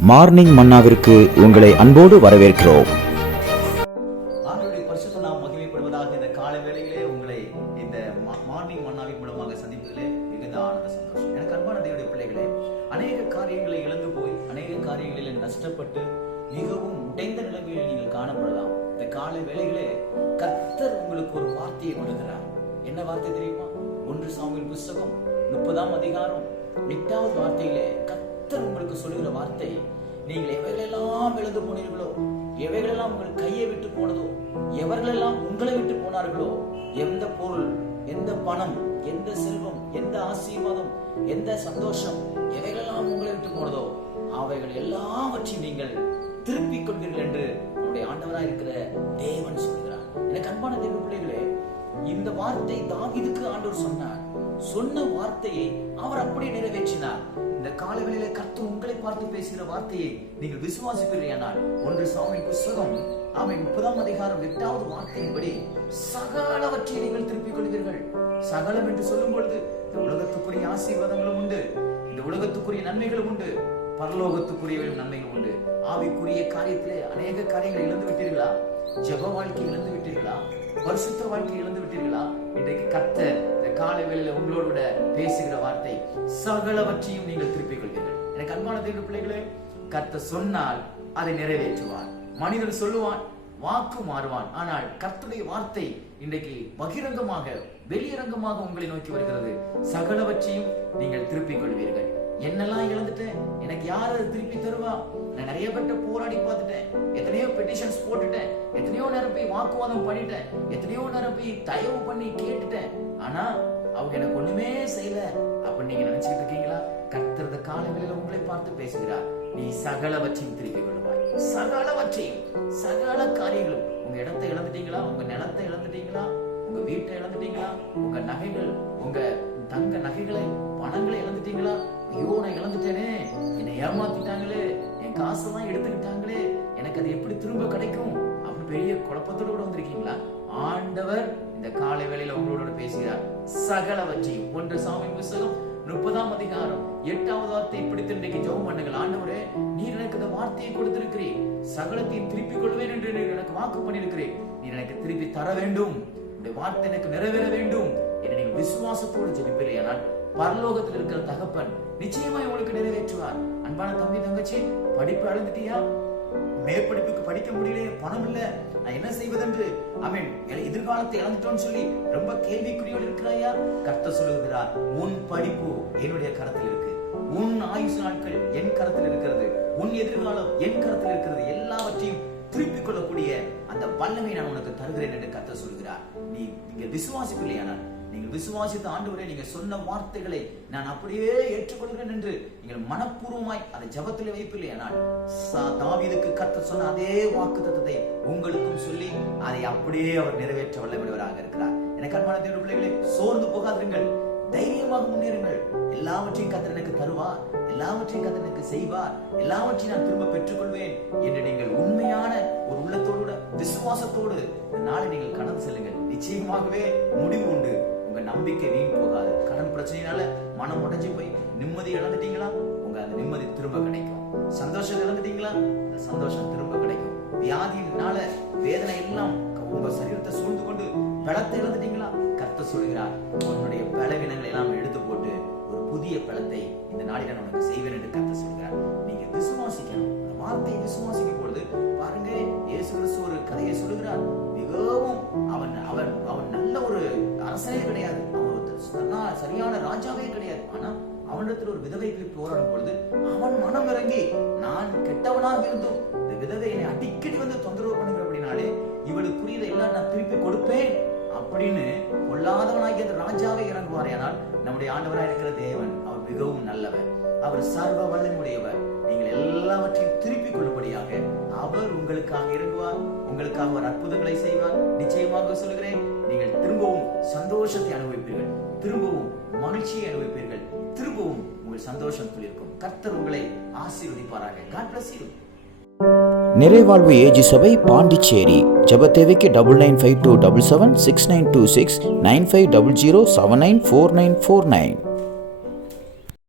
Morning மன்னாவிற்கு உங்களை அன்போடு வரவேற்கிறோம். நாம் இந்த உங்களை இந்த மா- மார்னிங் மன்னாவின் மூலமாக எனக்கு பிள்ளைகளே அநேக காரியங்களை இழந்து போய் அநேக காரியங்களில் நஷ்டப்பட்டு மிகவும் உடைந்த நிலைமையில் நீங்கள் காணப்படலாம். இந்த காலை வேளையிலே கர்த்தர் உங்களுக்கு ஒரு வார்த்தையை கொடுக்கிறார். என்ன வார்த்தை தெரியுமா? ஒன்று சாமியின் புஸ்தகம் முப்பதாம் அதிகாரம் எட்டாவது வார்த்தையிலே கத்தர் உங்களுக்கு சொல்லுகிற வார்த்தை நீங்கள் எவைகளெல்லாம் எழுந்து போனீர்களோ எவைகளெல்லாம் உங்கள் கையை விட்டு போனதோ எவர்களெல்லாம் உங்களை விட்டு போனார்களோ எந்த பொருள் எந்த பணம் எந்த செல்வம் எந்த ஆசீர்வாதம் எந்த சந்தோஷம் எவைகளெல்லாம் உங்களை விட்டு போனதோ அவைகள் எல்லாவற்றையும் நீங்கள் திருப்பிக் கொள்வீர்கள் என்று நம்முடைய ஆண்டவராய் இருக்கிற தேவன் சொல்கிறார். எனக்கு அன்பான தேவ பிள்ளைகளே இந்த வார்த்தை தாவிதுக்கு ஆண்டவர் சொன்னார். சொன்ன வார்த்தையை அவர் அப்படியே நிறைவேற்றினார். இந்த காலவெளியில கர்த்தர் உங்களை பார்த்து பேசுகிற வார்த்தையை நீங்கள் விசுவாசிப்பீர்கள் ஒன்று சாமி புஸ்தகம் அவன் முப்பதாம் அதிகாரம் எட்டாவது வார்த்தையின்படி சகலவற்றை நீங்கள் திருப்பிக் கொள்வீர்கள். சகலம் என்று சொல்லும் பொழுது இந்த உலகத்துக்குரிய ஆசீர்வாதங்களும் உண்டு இந்த உலகத்துக்குரிய நன்மைகளும் உண்டு பரலோகத்துக்குரிய நன்மைகள் உண்டு. ஆவிக்குரிய காரியத்திலே அநேக காரியங்களை இழந்து விட்டீர்களா ஜெப வாழ்க்கை இழந்து விட்டீர்களா பரிசுத்த வாழ்க்கை இழந்து விட்டீர்களா? இன்றைக்கு கத்த இந்த காலை வேளையில உங்களோட பேசுகிற வார்த்தை சகலவற்றையும் நீங்கள் திருப்பிக் கொள்வீர்கள். எனக்கு அன்பான தேவ பிள்ளைகளே கத்த சொன்னால் அதை நிறைவேற்றுவார். மனிதன் சொல்லுவான் வாக்கு மாறுவான். ஆனால் கர்த்துடைய வார்த்தை இன்றைக்கு பகிரங்கமாக வெளியரங்கமாக உங்களை நோக்கி வருகிறது. சகலவற்றையும் நீங்கள் திருப்பிக் கொள்வீர்கள். என்னெல்லாம் இழந்துட்டேன்? எனக்கு யார் அதை திருப்பி தருவா? நான் நிறைய பேர்ட்ட போராடி பார்த்துட்டேன். எத்தனையோ பெட்டிஷன்ஸ் போட்டுட்டேன். எத்தனையோ நேரம் போய் வாக்குவாதம் பண்ணிட்டேன். எத்தனையோ நேரம் போய் தயவு பண்ணி கேட்டுட்டேன். ஆனா அவங்க எனக்கு ஒண்ணுமே செய்யல. அப்படின்னு நீங்க நினைச்சிட்டு இருக்கீங்களா? கத்துறத இந்த காலங்களில் உங்களை பார்த்து பேசுகிறார். நீ சகலவற்றையும் திருப்பி கொள்வாய். சகலவற்றையும் சகல காரியங்களும். உங்க இடத்தை இழந்துட்டீங்களா? உங்க நிலத்தை இழந்துட்டீங்களா? உங்க வீட்டை இழந்துட்டீங்களா? உங்க நகைகள் உங்க தங்க நகைகளை ஐயோ நான் இழந்துட்டேனே. என்னை ஏமாத்திட்டாங்களே. என் காசெல்லாம் எடுத்துக்கிட்டாங்களே. எனக்கு அது எப்படி திரும்ப கிடைக்கும்? அப்படி பெரிய குழப்பத்தோட கூட வந்திருக்கீங்களா? ஆண்டவர் இந்த காலை வேளையில உங்களோட பேசுகிறார் சகலவற்றையும் ஒன்று சாமி புஸ்தகம் முப்பதாம் அதிகாரம் எட்டாவது வார்த்தை பிடித்து இன்றைக்கு ஜெபம் பண்ணுங்கள். ஆண்டவரே நீர் எனக்கு இந்த வார்த்தையை கொடுத்திருக்கிறேன் சகலத்தையும் திருப்பிக் கொள்வேன் என்று எனக்கு வாக்கு பண்ணியிருக்கிறேன் நீர் எனக்கு திருப்பி தர வேண்டும். இந்த வார்த்தை எனக்கு நிறைவேற வேண்டும். என்னை நீங்கள் விசுவாசத்தோடு ஜெபிப்பீர்கள் பரலோகத்தில் இருக்கிற தகப்பன் நிச்சயமாய் உங்களுக்கு நிறைவேற்றுவார். அன்பான தம்பி தங்கச்சி படிப்பு அழுந்துட்டியா மேற்படிப்புக்கு படிக்க முடியலையே பணம் இல்ல நான் என்ன செய்வதென்று? அவன் எதிர்காலத்தை இழந்துட்டோம் சொல்லி ரொம்ப கேள்விக்குறியோடு இருக்கிறாயா? கர்த்த சொல்லுகிறார் உன் படிப்பு என்னுடைய கரத்தில் இருக்கு. உன் ஆயுசு நாட்கள் என் கரத்தில் இருக்கிறது. உன் எதிர்காலம் என் கரத்தில் இருக்கிறது. எல்லாவற்றையும் திருப்பிக் கொள்ளக்கூடிய அந்த வல்லமை நான் உனக்கு தருகிறேன் என்று கர்த்த சொல்கிறார் நீ நீங்க விசுவாசிப்பில்லையானால் நீங்கள் விசுவாசித்த ஆண்டவரே நீங்க சொன்ன வார்த்தைகளை நான் அப்படியே ஏற்றுக்கொள்கிறேன் என்று நீங்கள் மனப்பூர்வமாய் அதை ஜபத்தில் வைப்பில்லை ஆனால் தாவீதுக்கு கத்த சொன்ன அதே வாக்கு தத்தத்தை உங்களுக்கும் சொல்லி அதை அப்படியே அவர் நிறைவேற்ற வல்லவிடுவராக இருக்கிறார். எனக்கு அன்பான தேவ பிள்ளைகளே சோர்ந்து போகாதிருங்கள். தைரியமாக முன்னேறுங்கள். எல்லாவற்றையும் கத்தர் எனக்கு தருவார். எல்லாவற்றையும் கத்தர் எனக்கு செய்வார். எல்லாவற்றையும் நான் திரும்ப பெற்றுக்கொள்வேன் என்று நீங்கள் உண்மையான ஒரு உள்ளத்தோடு விசுவாசத்தோடு நாளை நீங்கள் கடந்து செல்லுங்கள். நிச்சயமாகவே முடிவு உண்டு. உங்க நம்பிக்கை வீண் போகாது. கடன் பிரச்சனையினால மனம் உடைஞ்சு போய் நிம்மதி இழந்துட்டீங்களா? உங்க அந்த நிம்மதி திரும்ப கிடைக்கும். சந்தோஷம் இழந்துட்டீங்களா? அந்த சந்தோஷம் திரும்ப கிடைக்கும். வியாதியினால வேதனை எல்லாம் உங்க சரீரத்தை சூழ்ந்து கொண்டு பலத்தை இழந்துட்டீங்களா? கர்த்த சொல்கிறார் உன்னுடைய பலவீனங்களை எல்லாம் எடுத்து போட்டு ஒரு புதிய பலத்தை இந்த நாளில் நான் உனக்கு செய்வேன் என்று கர்த்த சொல்கிறார் நீங்க விசுவாசிக்கணும். அந்த வார்த்தையை விசுவாசி அரசே கிடையாது. அவன் சரியான- ராஜாவே கிடையாது. ஆனா அவனிடத்தில் ஒரு விதவை போய் போராடும் பொழுது அவன் மனம் இறங்கி நான் கெட்டவனாக இருந்தும் இந்த விதவை என்னை அடிக்கடி வந்து தொந்தரவு பண்ணுங்க அப்படின்னாலே இவளுக்குரியதை எல்லாம் நான் திருப்பி கொடுப்பேன் அப்படின்னு பொல்லாதவனாகிய அந்த ராஜாவே இறங்குவார். ஆனால் நம்முடைய ஆண்டவராக இருக்கிற தேவன் அவர் மிகவும் நல்லவர். அவர் சர்வ வல்லமுடையவர் நீங்கள் எல்லாவற்றையும் திருப்பிக் கொள்ளும்படியாக அவர் உங்களுக்காக இறங்குவார் உங்களுக்காக அவர் அற்புதங்களை செய்வார். நிச்சயமாக சொல்கிறேன் நீங்கள் திரும்பவும் சந்தோஷத்தை அனுபவிப்பீர்கள். திரும்பவும் மகிழ்ச்சியை அனுபவிப்பீர்கள். திரும்பவும் உங்கள் சந்தோஷம் துளிர்க்கும் கர்த்தர் உங்களை ஆசீர்வதிப்பாராக. God bless you. நிறைவாழ்வு ஏஜி சபை பாண்டிச்சேரி. ஜெப double nine five two double seven six nine two six nine five double zero seven nine four nine four nine.